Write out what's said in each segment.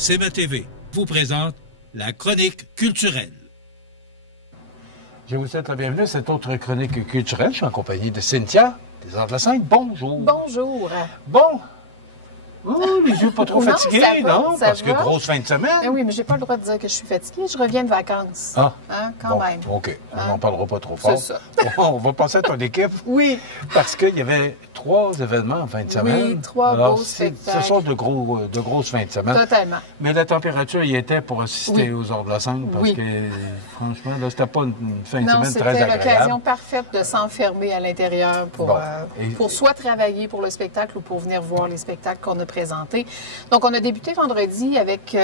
CMA-TV vous présente la chronique culturelle. Je vous souhaite la bienvenue à cette autre chronique culturelle. Je suis en compagnie de Cynthia des Arts de la Scène. Bonjour. Bonjour. Bon. Oh, les yeux pas trop fatigués, non? Parce que grosse fin de semaine. Ben oui, mais j'ai pas le droit de dire que je suis fatiguée. Je reviens de vacances. Ah. Hein, quand même. OK. On n'en parlera pas trop fort. C'est ça. On va passer à ton équipe. Oui. Parce qu'il y avait 3 événements en fin de semaine. Oui, 3 beaux spectacles. Ce sont de grosses fins de semaine. Totalement. Mais la température y était pour assister aux Arts de la Scène parce que, franchement, là, c'était pas une fin de semaine très agréable. C'était l'occasion parfaite de s'enfermer à l'intérieur pour soit travailler pour le spectacle ou pour venir voir les spectacles qu'on a présentés. Donc, on a débuté vendredi avec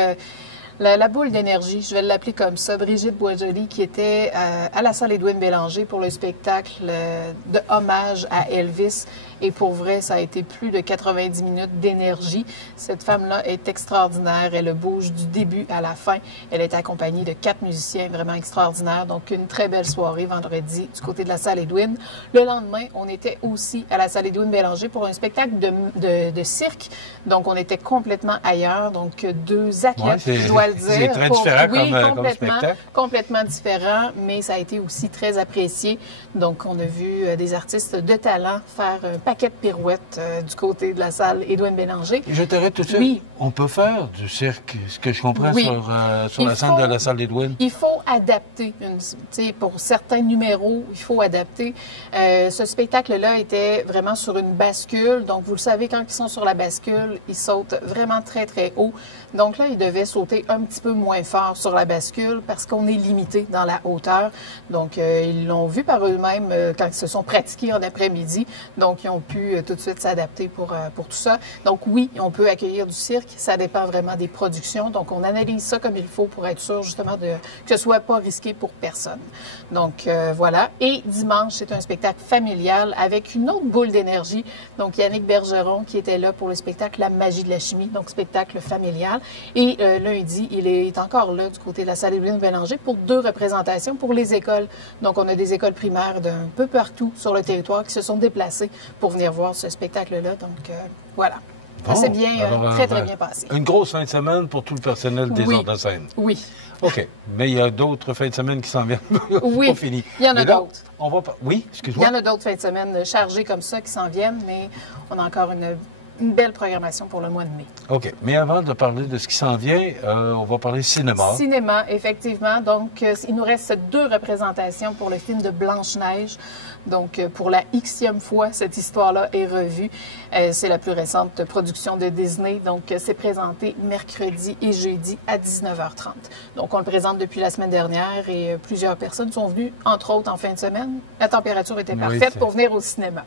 la boule d'énergie, je vais l'appeler comme ça, Brigitte Boisjoli, qui était à la salle Édouine Bélanger pour le spectacle de hommage à Elvis. Et pour vrai, ça a été plus de 90 minutes d'énergie. Cette femme-là est extraordinaire. Elle bouge du début à la fin. Elle est accompagnée de 4 musiciens vraiment extraordinaires. Donc, une très belle soirée vendredi du côté de la salle Édouine. Le lendemain, on était aussi à la salle Édouine Bélanger pour un spectacle de cirque. Donc, on était complètement ailleurs. Donc, 2 athlètes, je dois le dire. C'est très différent comme spectacle. Complètement différent, mais ça a été aussi très apprécié. Donc, on a vu des artistes de talent faire un paquet de pirouettes du côté de la salle Édouine Bélanger. Je t'arrête tout de suite. Oui. On peut faire du cirque, ce que je comprends sur la scène de la salle d'Édouine. Il faut adapter. Pour certains numéros, il faut adapter. Ce spectacle-là était vraiment sur une bascule. Donc, vous le savez, quand ils sont sur la bascule, ils sautent vraiment très, très haut. Donc là, ils devaient sauter un petit peu moins fort sur la bascule parce qu'on est limité dans la hauteur. Donc, ils l'ont vu par eux-mêmes quand ils se sont pratiqués en après-midi. Donc, ils ont pu tout de suite s'adapter pour tout ça. Donc, oui, on peut accueillir du cirque. Ça dépend vraiment des productions. Donc, on analyse ça comme il faut pour être sûr, justement, que ce soit pas risqué pour personne. Donc, voilà. Et dimanche, c'est un spectacle familial avec une autre boule d'énergie. Donc, Yannick Bergeron qui était là pour le spectacle La magie de la chimie, donc spectacle familial. Et lundi, il est encore là du côté de la salle Édouine Bélanger pour 2 représentations pour les écoles. Donc, on a des écoles primaires d'un peu partout sur le territoire qui se sont déplacées pour venir voir ce spectacle-là. Donc, voilà. Bon, ça s'est bien, très bien passé. Une grosse fin de semaine pour tout le personnel des Arts de la Scène. Oui. OK. Mais il y a d'autres fins de semaine qui s'en viennent. Oui. Pas fini. Il y en a d'autres. Oui, excuse-moi. Il y en a d'autres fins de semaine chargées comme ça qui s'en viennent, mais on a encore une belle programmation pour le mois de mai. OK. Mais avant de parler de ce qui s'en vient, on va parler cinéma. Cinéma, effectivement. Donc, il nous reste 2 représentations pour le film de Blanche-Neige. Donc, pour la Xème fois, cette histoire-là est revue. C'est la plus récente production de Disney. Donc, c'est présenté mercredi et jeudi à 19h30. Donc, on le présente depuis la semaine dernière et plusieurs personnes sont venues, entre autres en fin de semaine. La température était parfaite pour venir au cinéma.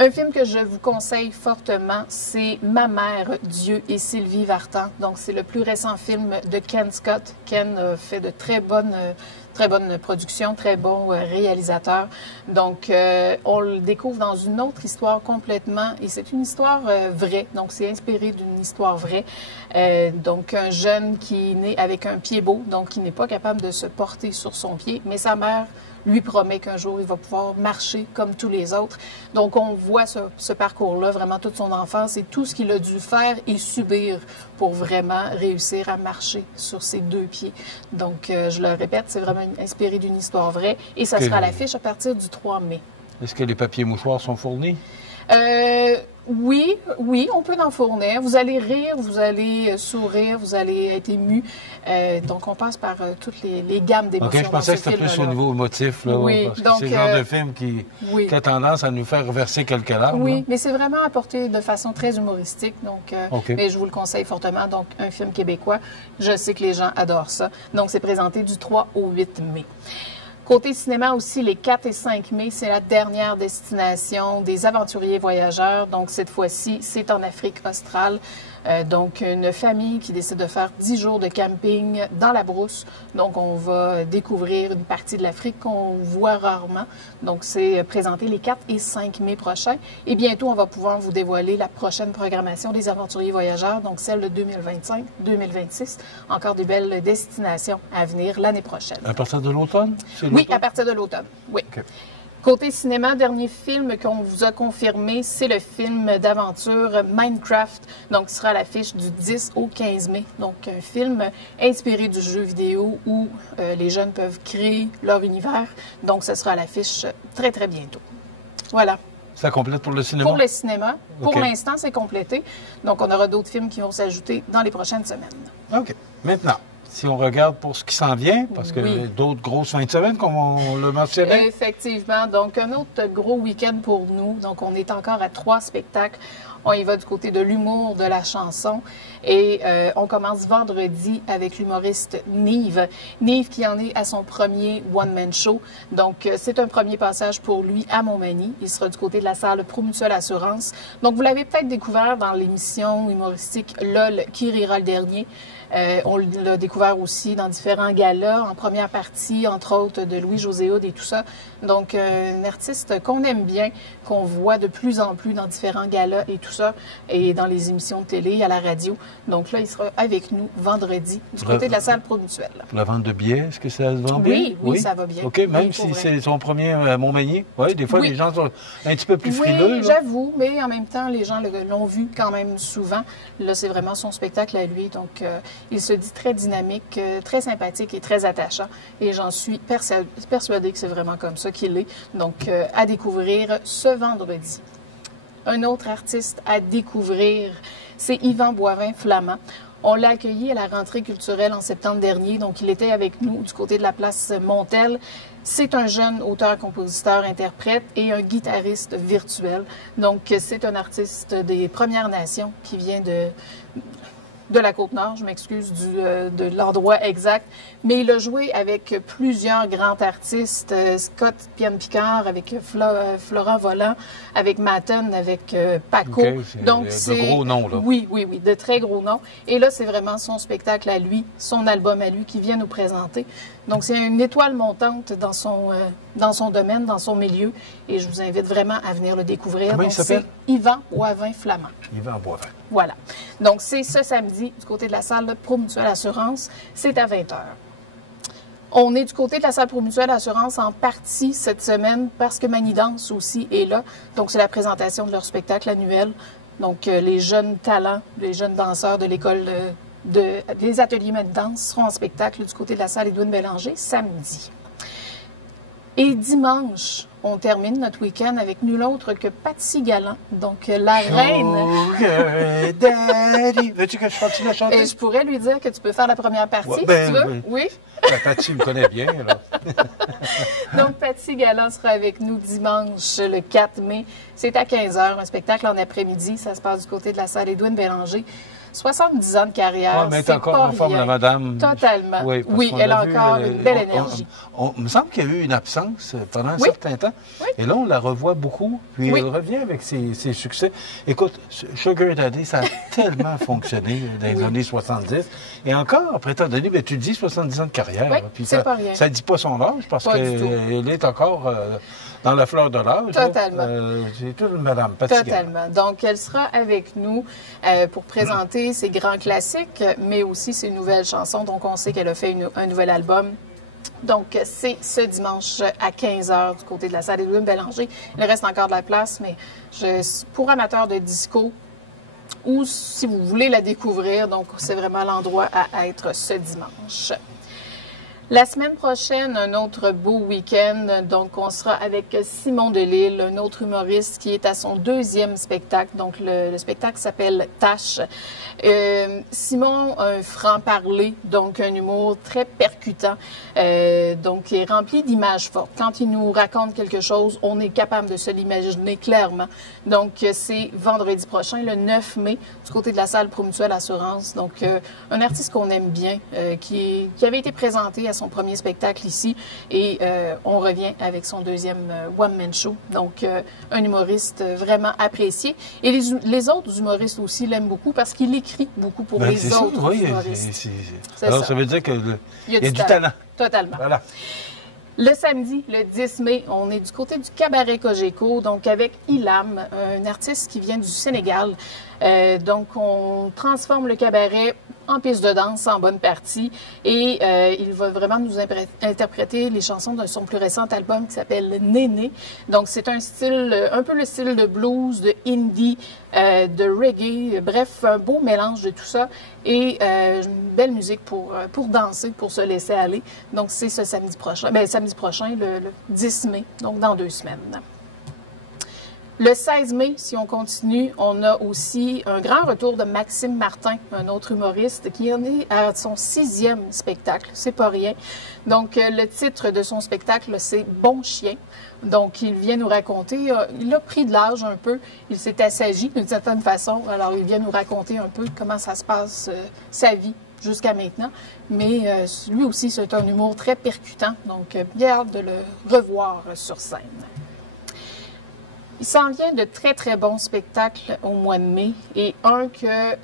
Un film que je vous conseille fortement, c'est Ma mère, Dieu et Sylvie Vartan. Donc, c'est le plus récent film de Ken Scott. Ken fait de très bonnes productions, très bon réalisateur. Donc, on le découvre dans une autre histoire complètement, et c'est une histoire vraie. Donc, c'est inspiré d'une histoire vraie. Donc, un jeune qui est né avec un pied beau, donc qui n'est pas capable de se porter sur son pied, mais sa mère lui promet qu'un jour, il va pouvoir marcher comme tous les autres. Donc, on voit ce parcours-là, vraiment toute son enfance et tout ce qu'il a dû faire et subir pour vraiment réussir à marcher sur ses 2 pieds. Donc, je le répète, c'est vraiment inspiré d'une histoire vraie et ça sera à l'affiche à partir du 3 mai. Est-ce que les papiers mouchoirs sont fournis? Oui, on peut en fournir. Vous allez rire, vous allez sourire, vous allez être ému. Donc, on passe par toutes les gammes d'émotions. OK, je pensais que c'était plus au niveau émotif. Là, oui, parce que c'est le genre de film qui a tendance à nous faire reverser quelques larmes. Oui, là. mais c'est vraiment apporté de façon très humoristique. Donc, mais je vous le conseille fortement. Donc, un film québécois. Je sais que les gens adorent ça. Donc, c'est présenté du 3 au 8 mai. Côté cinéma aussi, les 4 et 5 mai, c'est la dernière destination des aventuriers voyageurs. Donc, cette fois-ci, c'est en Afrique australe. Donc, une famille qui décide de faire 10 jours de camping dans la brousse. Donc, on va découvrir une partie de l'Afrique qu'on voit rarement. Donc, c'est présenté les 4 et 5 mai prochains. Et bientôt, on va pouvoir vous dévoiler la prochaine programmation des aventuriers voyageurs, donc celle de 2025-2026. Encore des belles destinations à venir l'année prochaine. À partir de l'automne? Oui, à partir de l'automne, oui. Okay. Côté cinéma, dernier film qu'on vous a confirmé, c'est le film d'aventure Minecraft, donc qui sera à l'affiche du 10 au 15 mai. Donc un film inspiré du jeu vidéo où les jeunes peuvent créer leur univers. Donc ce sera à l'affiche très très bientôt. Voilà. Ça complète pour le cinéma? Pour le cinéma. Pour OK. l'instant, c'est complété. Donc on aura d'autres films qui vont s'ajouter dans les prochaines semaines. OK. Maintenant, si on regarde pour ce qui s'en vient, parce que Oui. d'autres grosses fins de semaine, comme on le mentionnait. Effectivement. Donc, un autre gros week-end pour nous. Donc, on est encore à 3 spectacles. On y va du côté de l'humour, de la chanson. Et on commence vendredi avec l'humoriste Nive. Nive qui en est à son premier one-man show. Donc, c'est un premier passage pour lui à Montmagny. Il sera du côté de la salle Promutuelle Assurance. Donc, vous l'avez peut-être découvert dans l'émission humoristique LOL, Qui rira le dernier. On l'a découvert aussi dans différents galas, en première partie, entre autres, de Louis-José Hood et tout ça. Donc, un artiste qu'on aime bien, qu'on voit de plus en plus dans différents galas et tout ça, et dans les émissions de télé, à la radio. Donc là, il sera avec nous vendredi, du côté de la salle Promutuelle. Pour la vente de billets, est-ce que ça se vend bien? Oui, ça va bien. OK, même Oui, pour si vrai. c'est son premier à Montmagny. Oui, des fois, Oui. les gens sont un petit peu plus frileux. Oui, là. j'avoue, mais en même temps, les gens l'ont vu quand même souvent. Là, c'est vraiment son spectacle à lui. Donc, il se dit très dynamique, très sympathique et très attachant. Et j'en suis persuadée que c'est vraiment comme ça qu'il est. Donc, à découvrir ce vendredi. Un autre artiste à découvrir, c'est Yvan Boivin-Flamand. On l'a accueilli à la rentrée culturelle en septembre dernier, donc il était avec nous du côté de la place Montel. C'est un jeune auteur, compositeur, interprète et un guitariste virtuel. Donc c'est un artiste des Premières Nations qui vient de la Côte-Nord, je m'excuse de l'endroit exact, mais il a joué avec plusieurs grands artistes, Scott Pienne-Picard, avec Florent Volant, avec Matten, avec Paco. OK, c'est de gros noms, là. Oui, de très gros noms. Et là, c'est vraiment son spectacle à lui, son album à lui qui vient nous présenter. Donc, c'est une étoile montante dans son domaine, dans son milieu, et je vous invite vraiment à venir le découvrir. Comment il Donc, s'appelle? c'est Yvan Boivin-Flamand. Yvan Boivin. Voilà. Donc, c'est ce samedi du côté de la salle Promutuelle Assurance. C'est à 20h. On est du côté de la salle Promutuelle Assurance en partie cette semaine parce que Manidance aussi est là. Donc, c'est la présentation de leur spectacle annuel. Donc, les jeunes talents, les jeunes danseurs de l'école des ateliers Manidance seront en spectacle du côté de la salle Édouine Bélanger samedi. Et dimanche, on termine notre week-end avec nul autre que Patsy Galland, donc la reine. Sugar Daddy. Veux-tu que je continue à chanter? Et je pourrais lui dire que tu peux faire la première partie, Ouais, si ben tu veux. oui. Oui. La Patsy me connaît bien, alors. Donc, Patsy Galland sera avec nous dimanche, le 4 mai. C'est à 15h, un spectacle en après-midi. Ça se passe du côté de la salle Édouine Bélanger. 70 ans de carrière, Ah, mais elle est c'est encore pas en forme, rien. la madame. Totalement. Oui, parce Oui, qu'on elle a vu, encore une belle énergie. Il me semble qu'il y a eu une absence pendant un Oui. certain temps. Oui. Et là, on la revoit beaucoup. Puis Oui. elle revient avec ses succès. Écoute, Sugar Daddy, ça a tellement fonctionné dans les Oui. années 70. Et encore, après tant d'années, ben, tu dis 70 ans de carrière. Oui, Puis c'est ça, pas rien. ça dit pas son âge parce Pas du tout. qu'elle est encore dans la fleur de l'âge. là. Totalement. C'est toute une madame Patsy Galland. Totalement. Donc, elle sera avec nous pour présenter ses grands classiques, mais aussi ses nouvelles chansons. Donc, on sait qu'elle a fait un nouvel album. Donc, c'est ce dimanche à 15h du côté de la salle Édouine Bélanger. Il reste encore de la place, mais pour amateurs de disco, ou si vous voulez la découvrir, donc c'est vraiment l'endroit à être ce dimanche. La semaine prochaine, un autre beau week-end. Donc, on sera avec Simon Delille, un autre humoriste qui est à son 2e spectacle. Donc, le spectacle s'appelle Tâche. Simon a un franc-parler, donc un humour très percutant, donc qui est rempli d'images fortes. Quand il nous raconte quelque chose, on est capable de se l'imaginer clairement. Donc, c'est vendredi prochain, le 9 mai, du côté de la salle Promutuelle Assurance. Donc, un artiste qu'on aime bien, qui avait été présenté à son premier spectacle ici et on revient avec son 2e one-man show. Donc, un humoriste vraiment apprécié. Et les autres humoristes aussi l'aiment beaucoup parce qu'il écrit beaucoup pour Ben, les c'est ça, autres oui, humoristes. C'est alors, ça. ça veut dire qu'il Il y a du talent. Totalement. Voilà. Le samedi, le 10 mai, on est du côté du cabaret Cogeco, donc avec Ilam, un artiste qui vient du Sénégal. Donc, on transforme le cabaret en piste de danse en bonne partie. Et il va vraiment nous interpréter les chansons de son plus récent album qui s'appelle Néné. Donc, c'est un style, un peu le style de blues, de indie, de reggae. Bref, un beau mélange de tout ça. Et une belle musique pour danser, pour se laisser aller. Donc, c'est ce samedi prochain. Bien, samedi prochain, le 10 mai, donc dans 2 semaines. Le 16 mai, si on continue, on a aussi un grand retour de Maxime Martin, un autre humoriste, qui en est à son 6e spectacle. C'est pas rien. Donc, le titre de son spectacle, c'est « Bon chien ». Donc, il vient nous raconter, il a pris de l'âge un peu, il s'est assagi d'une certaine façon. Alors, il vient nous raconter un peu comment ça se passe, sa vie jusqu'à maintenant. Mais lui aussi, c'est un humour très percutant. Donc, bien hâte de le revoir sur scène. Il s'en vient de très, très bons spectacles au mois de mai et un que,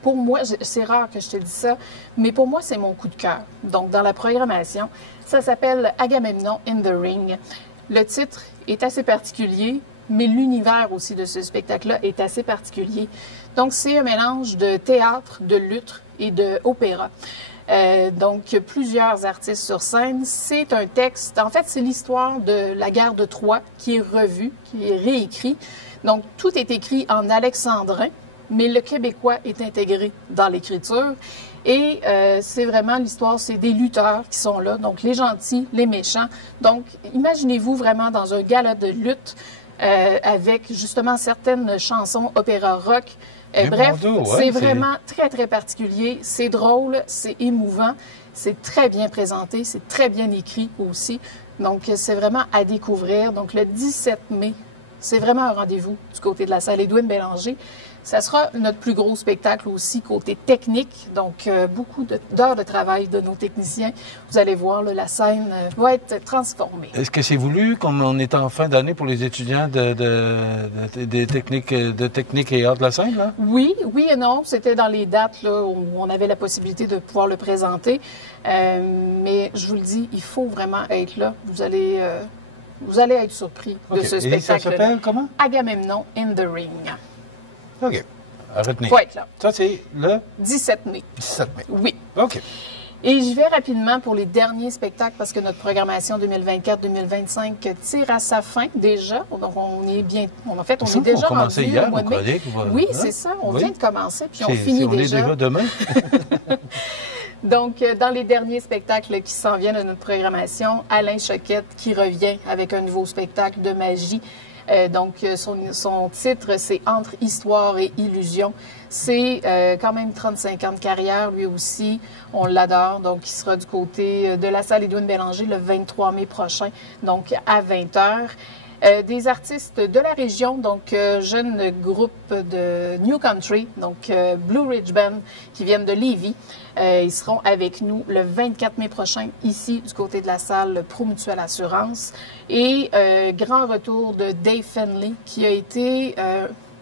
pour moi, c'est rare que je te dise ça, mais pour moi, c'est mon coup de cœur. Donc, dans la programmation, ça s'appelle Agamemnon in the Ring. Le titre est assez particulier, mais l'univers aussi de ce spectacle-là est assez particulier. Donc, c'est un mélange de théâtre, de lutte et d'opéra. Donc, plusieurs artistes sur scène. C'est un texte, en fait, c'est l'histoire de la guerre de Troie qui est revue, qui est réécrit. Donc, tout est écrit en alexandrin, mais le québécois est intégré dans l'écriture. Et c'est vraiment l'histoire, c'est des lutteurs qui sont là, donc les gentils, les méchants. Donc, imaginez-vous vraiment dans un gala de lutte avec justement certaines chansons opéra rock. Bref, c'est vraiment très, très particulier. C'est drôle, c'est émouvant, c'est très bien présenté, c'est très bien écrit aussi. Donc, c'est vraiment à découvrir. Donc, le 17 mai, c'est vraiment un rendez-vous du côté de la salle Edwin Bélanger. Ça sera notre plus gros spectacle aussi côté technique, donc beaucoup d'heures de travail de nos techniciens. Vous allez voir, là, la scène va être transformée. Est-ce que c'est voulu, comme on est en fin d'année pour les étudiants de technique et art de la scène, là? Oui, oui et non. C'était dans les dates là, où on avait la possibilité de pouvoir le présenter. Mais je vous le dis, il faut vraiment être là. Vous allez être surpris de ce spectacle. Et ça s'appelle comment? Agamemnon in the Ring. OK. À retenir. Faut être là. Ça, c'est le 17 mai. 17 mai. Oui. OK. Et j'y vais rapidement pour les derniers spectacles parce que notre programmation 2024-2025 tire à sa fin déjà. Donc, on est bien. En fait, on est déjà rendu hier, au mois de mai. Oui, c'est ça. On vient de commencer, puis on finit déjà. On est déjà demain. Donc, dans les derniers spectacles qui s'en viennent de notre programmation, Alain Choquette qui revient avec un nouveau spectacle de magie. Donc, son titre, c'est « Entre histoire et illusion ». C'est quand même 35 ans de carrière, lui aussi. On l'adore. Donc, il sera du côté de la salle Edwin Bélanger le 23 mai prochain, donc à 20h. Des artistes de la région, donc jeune groupe de New Country, donc Blue Ridge Band, qui viennent de Lévis. Ils seront avec nous le 24 mai prochain, ici, du côté de la salle Promutuelle Assurance. Et grand retour de Dave Fenley, qui a été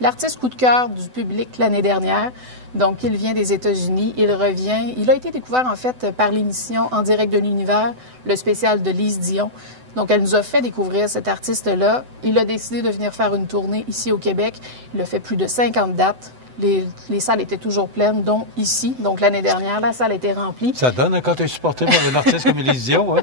l'artiste coup de cœur du public l'année dernière. Donc, il vient des États-Unis, il revient. Il a été découvert, en fait, par l'émission En direct de l'univers, le spécial de Lise Dion. Donc, elle nous a fait découvrir cet artiste-là. Il a décidé de venir faire une tournée ici au Québec. Il a fait plus de 50 dates. Les salles étaient toujours pleines, dont ici. Donc, l'année dernière, la salle était remplie. Ça donne quand tu es supporté par un artiste comme Élise Dion, hein?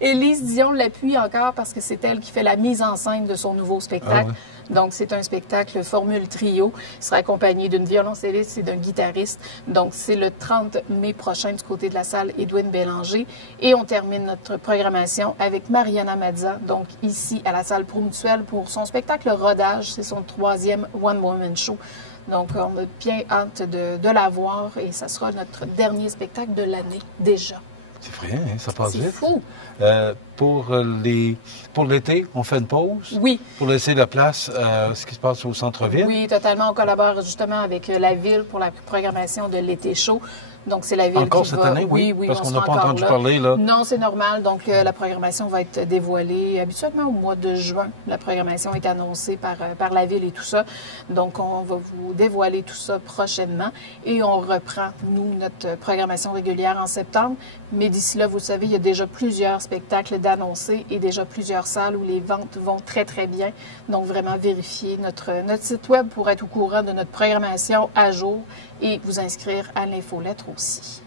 Élise Dion l'appuie encore parce que c'est elle qui fait la mise en scène de son nouveau spectacle. Donc, c'est un spectacle formule trio. Il sera accompagné d'une violoncelliste et d'un guitariste. Donc, c'est le 30 mai prochain du côté de la salle Edwin Bélanger. Et on termine notre programmation avec Mariana Mazza, donc ici à la salle Promutuelle pour son spectacle Rodage. C'est son 3e One Woman Show. Donc, on a bien hâte de la voir et ça sera notre dernier spectacle de l'année déjà. C'est vrai, hein? Ça passe vite. C'est fou. Pour l'été, on fait une pause? Oui. Pour laisser la place à ce qui se passe au centre-ville? Oui, totalement. On collabore justement avec la Ville pour la programmation de l'été chaud. Donc, c'est la Ville encore qui cette va... année, oui? Parce qu'on n'a pas entendu parler, là. Non, c'est normal. Donc, la programmation va être dévoilée habituellement au mois de juin. La programmation est annoncée par la Ville et tout ça. Donc, on va vous dévoiler tout ça prochainement. Et on reprend, nous, notre programmation régulière en septembre. Mais d'ici là, vous savez, il y a déjà plusieurs spectacles d'annoncer et déjà plusieurs salles où les ventes vont très, très bien. Donc, vraiment vérifier notre site web pour être au courant de notre programmation à jour et vous inscrire à l'infolettre aussi.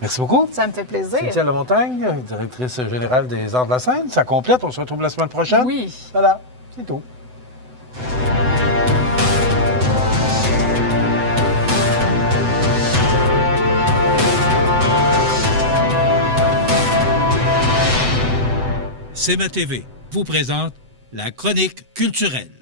Merci beaucoup. Ça me fait plaisir. Cynthia Lamontagne, directrice générale des Arts de la scène. Ça complète. On se retrouve la semaine prochaine. Oui. Voilà, c'est tout. CMA TV vous présente la chronique culturelle.